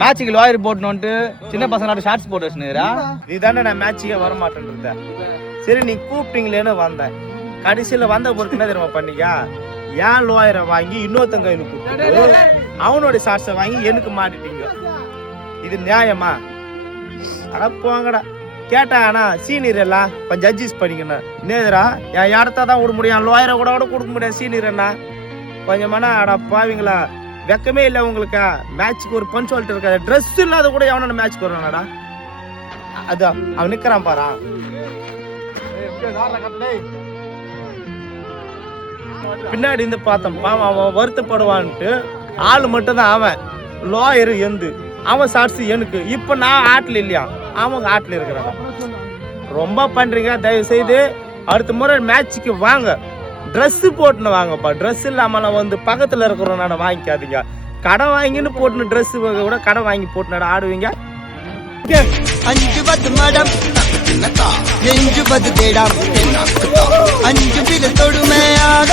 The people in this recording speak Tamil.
மேட்சுக்கு லாயர் போட்டுன்னு சின்ன பசங்களோட ஷார்ட்ஸ் போட்டு வச்சுனுறா. நீ தானே நான் மேட்சுக்கே வர மாட்டேன்னு. சரி நீ கூப்பிட்டீங்களேன்னு வந்தேன். கடைசியில் வந்த பொறுத்து என்ன தெரியுமா பண்ணிக்கா, ஏன் லாயரை வாங்கி இன்னொருத்தங்க கையில் கொடுத்து அவனோட ஷார்ட்ஸை வாங்கி எனக்கு மாட்டிட்டீங்க. இது நியாயமா? அட போங்கடா. கேட்டாங்கண்ணா சீனியர் எல்லாம் கொஞ்சம் ஜட்ஜஸ் பண்ணிக்கண்ணா. நேரா என் இடத்த தான் விட முடியும், லாயரை கூட கொடுக்க முடியாது சீனியர் அண்ணா. கொஞ்சமாண்ணா அடா பாவீங்களா, வெக்கமே இல்லை உங்களுக்கு. மேட்சுக்கு ஒரு பஞ்சுவாலிட்டி இருக்காது. ட்ரெஸ் இல்லாத கூட எவன மேட்சுக்கு வருவானடா. அதான் அவன் நிற்கிறான் பாரா. பின்னாடி இருந்து பார்த்தோம் பாவம், அவன் வருத்தப்படுவான்ட்டு ஆள் மட்டும் தான் அவன். லாயரு எந்து அவன் சாட்சி எனக்கு. இப்போ நான் ஆட்டில் இல்லையா, அவங்க ஆட்டில் இருக்கிறாங்க. ரொம்ப பண்றீங்க. தயவு செய்து அடுத்த முறை மேட்சுக்கு வாங்க, ட்ரெஸ்ஸு போட்டுன்னு வாங்கப்பா. ட்ரெஸ் இல்லாமல் வந்து பக்கத்தில் இருக்கிறோம் வாங்கிக்காதீங்க. கடை வாங்கின்னு போட்டுன்னு ட்ரெஸ்ஸு கூட கடை வாங்கி போட்டுனாட ஆடுவீங்க. 5 மடம் 5 தேடாம் 5 தொடுமையாக